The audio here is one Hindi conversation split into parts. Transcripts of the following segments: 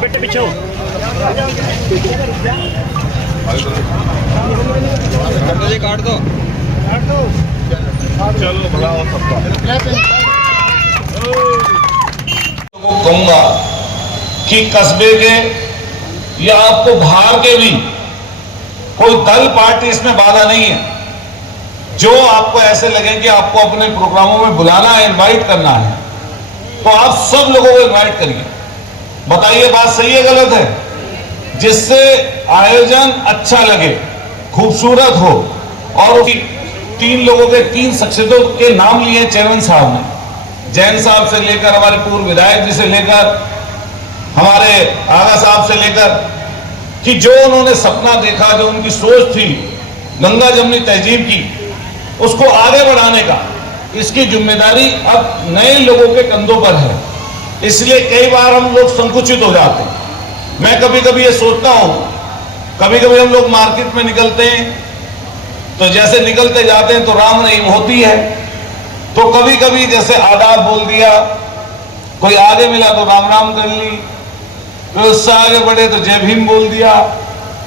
बेटे पीछे हो। काट दो चलो भला हो सबका। कहूंगा कि कस्बे के या आपको बाहर के भी कोई दल पार्टी इसमें बाधा नहीं है। जो आपको ऐसे लगे कि आपको अपने प्रोग्रामों में बुलाना है, इनवाइट करना है, तो आप सब लोगों को इनवाइट करिए। बताइए बात सही है गलत है? जिससे आयोजन अच्छा लगे, खूबसूरत हो। और 3 लोगों के 3 शख्सियतों के नाम लिए चेयरमैन साहब ने, जैन साहब से लेकर हमारे पूर्व विधायक जी से लेकर हमारे आगा साहब से लेकर, कि जो उन्होंने सपना देखा, जो उनकी सोच थी गंगा जमुनी तहजीब की, उसको आगे बढ़ाने का, इसकी जिम्मेदारी अब नए लोगों के कंधों पर है। इसलिए कई बार हम लोग संकुचित हो जाते हैं। मैं कभी कभी ये सोचता हूं, कभी कभी हम लोग मार्केट में निकलते हैं तो जैसे निकलते जाते हैं तो राम रहीम होती है, तो कभी कभी जैसे आदाब बोल दिया, कोई आगे मिला तो राम राम कर ली, फिर उससे आगे बढ़े तो जय भीम बोल दिया।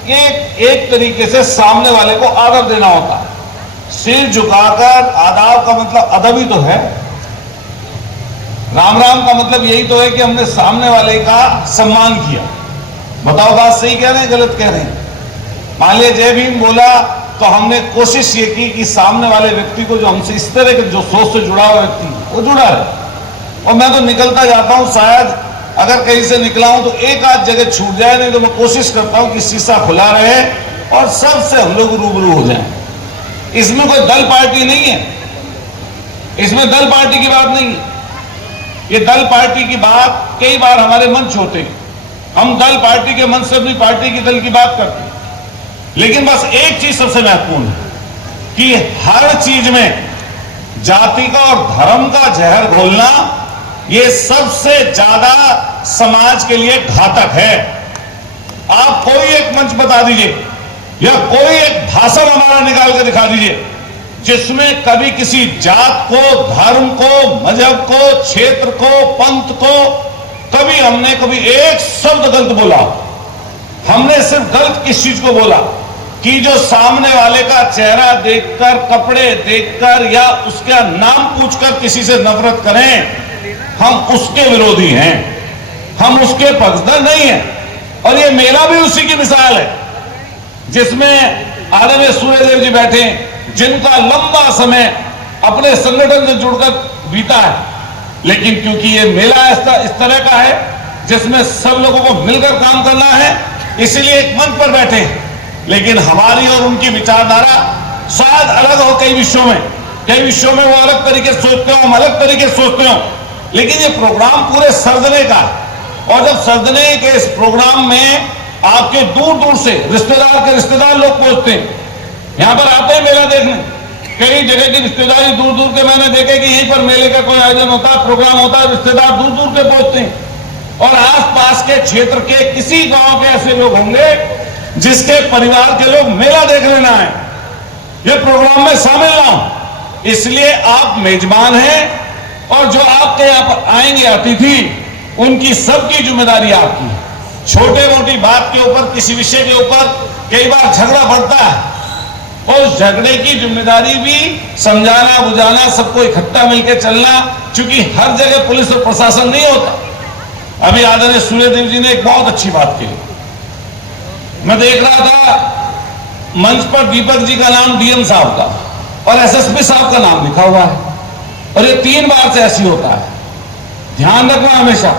ये एक तरीके से सामने वाले को आदर देना होता है। सिर झुकाकर आदाब का मतलब अदब ही तो है। राम राम का मतलब यही तो है कि हमने सामने वाले का सम्मान किया। बताओ बात सही कह रहे हैं गलत कह रहे हैं? मान लिया जय भीम बोला तो हमने कोशिश ये की कि सामने वाले व्यक्ति को, जो हमसे इस तरह के जो सोच से जुड़ा हुआ व्यक्ति, वो जुड़ा है। और मैं तो निकलता जाता हूं, शायद अगर कहीं से निकला हूं तो एक आध जगह छूट जाए, नहीं तो मैं कोशिश करता हूं कि शीशा खुला रहे और सबसे हम लोग रूबरू हो जाएं। इसमें कोई दल पार्टी नहीं है, इसमें दल पार्टी की बात नहीं है। ये दल पार्टी की बात कई बार हमारे मंच होते हैं, हम दल पार्टी के मंच से अपनी पार्टी की दल की बात करते हैं। लेकिन बस एक चीज सबसे महत्वपूर्ण है कि हर चीज में जाति का और धर्म का जहर घोलना, ये सबसे ज्यादा समाज के लिए घातक है। आप कोई एक मंच बता दीजिए या कोई एक भाषण हमारा निकाल कर दिखा दीजिए जिसमें कभी किसी जात को, धर्म को, मजहब को, क्षेत्र को, पंथ को कभी हमने कभी एक शब्द गलत बोला। हमने सिर्फ गलत किस चीज को बोला कि जो सामने वाले का चेहरा देखकर, कपड़े देखकर या उसका नाम पूछकर किसी से नफरत करें, हम उसके विरोधी हैं, हम उसके पक्षधर नहीं हैं। और ये मेला भी उसी की मिसाल है जिसमें आदरणीय सूर्यदेव जी बैठे, जिनका लंबा समय अपने संगठन से जुड़कर बीता है। लेकिन क्योंकि ये मेला इस तरह का है जिसमें सब लोगों को मिलकर काम करना है, इसलिए एक मंच पर बैठे हैं। लेकिन हमारी और उनकी विचारधारा शायद अलग हो कई विषयों में, कई विषयों में वो अलग तरीके से सोचते हो, हम अलग तरीके से सोचते हो। लेकिन ये प्रोग्राम पूरे सर्दने का, और जब सर्दने के इस प्रोग्राम में आपके दूर दूर से रिश्तेदार के रिश्तेदार लोग पहुंचते हैं, यहां पर आते हैं मेला देखने। कई जगह की रिश्तेदारी दूर दूर के मैंने देखे कि यहीं पर मेले का कोई आयोजन होता है, प्रोग्राम होता है, रिश्तेदार दूर दूर के पहुंचते हैं। और आसपास के क्षेत्र के किसी गांव के ऐसे लोग होंगे जिसके परिवार के लोग मेला देखने ना आए, ये प्रोग्राम में शामिल ना हो। इसलिए आप मेजबान हैं और जो आपके यहाँ पर आएंगे अतिथि, उनकी सबकी जिम्मेदारी आपकी है। छोटे मोटी बात के ऊपर, किसी विषय के ऊपर कई बार झगड़ा बढ़ता है, और झगड़े की जिम्मेदारी भी समझाना, बुझाना, सबको इकट्ठा मिलकर चलना, क्योंकि हर जगह पुलिस और प्रशासन नहीं होता। अभी आदरणीय सूर्यदेव जी ने एक बहुत अच्छी बात की। मैं देख रहा था मंच पर दीपक जी का नाम डीएम साहब का और एसएसपी साहब का नाम लिखा हुआ है, और ये 3 बार से ऐसी होता है। ध्यान रखना, हमेशा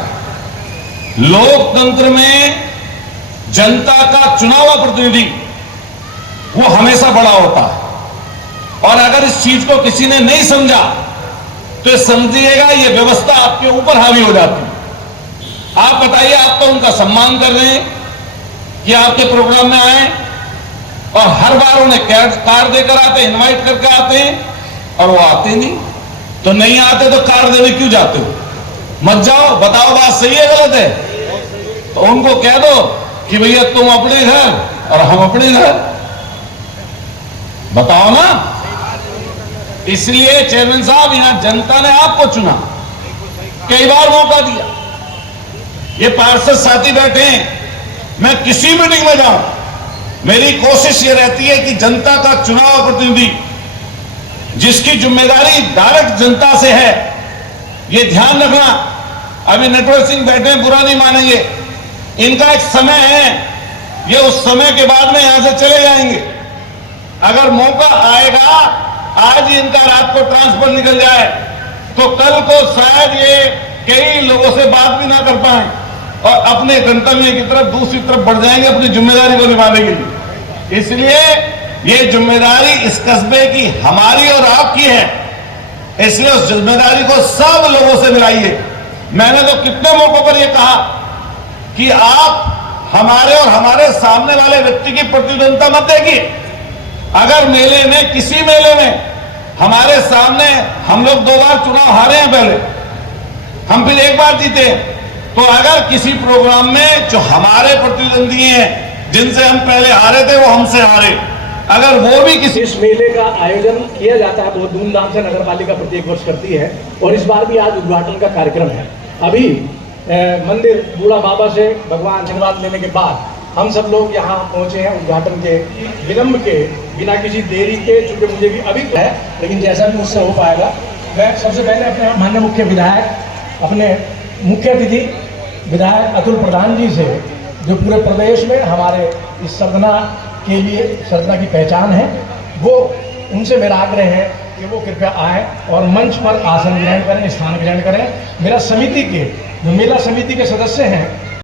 लोकतंत्र में जनता का चुना हुआ प्रतिनिधि वो हमेशा बड़ा होता है। और अगर इस चीज को किसी ने नहीं समझा तो समझिएगा ये व्यवस्था आपके ऊपर हावी हो जाती है। आप बताइए, आप तो उनका सम्मान कर रहे हैं कि आपके प्रोग्राम में आए, और हर बार उन्हें कार्ड देकर आते हैं, इनवाइट करके आते हैं, और वो आते नहीं। तो नहीं आते तो कार्ड देने क्यों जाते हो? मत जाओ। बताओ बात सही है गलत है? तो उनको कह दो कि भैया तुम अपने घर और हम अपने घर, बताओ ना। इसलिए चेयरमैन साहब, यहां जनता ने आपको चुना, कई बार मौका दिया, ये पार्षद साथी बैठे हैं, मैं किसी मीटिंग में जाऊं, मेरी कोशिश ये रहती है कि जनता का चुनाव प्रतिनिधि जिसकी जिम्मेदारी डायरेक्ट जनता से है, ये ध्यान रखना। अभी नटवर सिंह बैठे हैं, बुरा नहीं मानेंगे, इनका एक समय है, ये उस समय के बाद में यहां से चले जाएंगे। अगर मौका आएगा, आज ही इनका रात को ट्रांसफर निकल जाए तो कल को शायद ये कई लोगों से बात भी ना कर पाए और अपने गंतव्य की तरफ दूसरी तरफ बढ़ जाएंगे अपनी जिम्मेदारी को निभाने के लिए। इसलिए ये जिम्मेदारी इस कस्बे की हमारी और आपकी है, इसलिए उस जिम्मेदारी को सब लोगों से मिलाइए। मैंने तो कितने मौकों पर यह कहा कि आप हमारे और हमारे सामने वाले व्यक्ति की प्रतिद्वंदता मत देखिए। अगर मेले में, किसी मेले में हमारे सामने, हम लोग 2 बार चुनाव हारे हैं, पहले हम फिर 1 बार जीते, तो अगर किसी प्रोग्राम में जो हमारे प्रतिद्वंदी हैं, जिनसे हम पहले हारे थे, वो हमसे हारे, अगर वो भी किसी इस मेले का आयोजन किया जाता है बहुत धूमधाम से, नगर पालिका प्रत्येक वर्ष करती है और इस बार भी आज उद्घाटन का कार्यक्रम है। अभी मंदिर बूढ़ा बाबा से भगवान आशीर्वाद लेने के बाद हम सब लोग यहाँ पहुँचे हैं उद्घाटन के विलंब के, बिना किसी देरी के, चूंकि मुझे भी अभी है, लेकिन जैसा भी मुझसे हो पाएगा, मैं सबसे पहले अपने माननीय मुख्य विधायक, अपने मुख्य अतिथि विधायक अतुल प्रधान जी से, जो पूरे प्रदेश में हमारे इस सरदना के लिए, सरदना की पहचान है, वो उनसे मेरा आग्रह है कि वो कृपया आए और मंच पर आसन ग्रहण करें, स्थान ग्रहण करें। मेरा समिति के, जो मेला समिति के सदस्य हैं,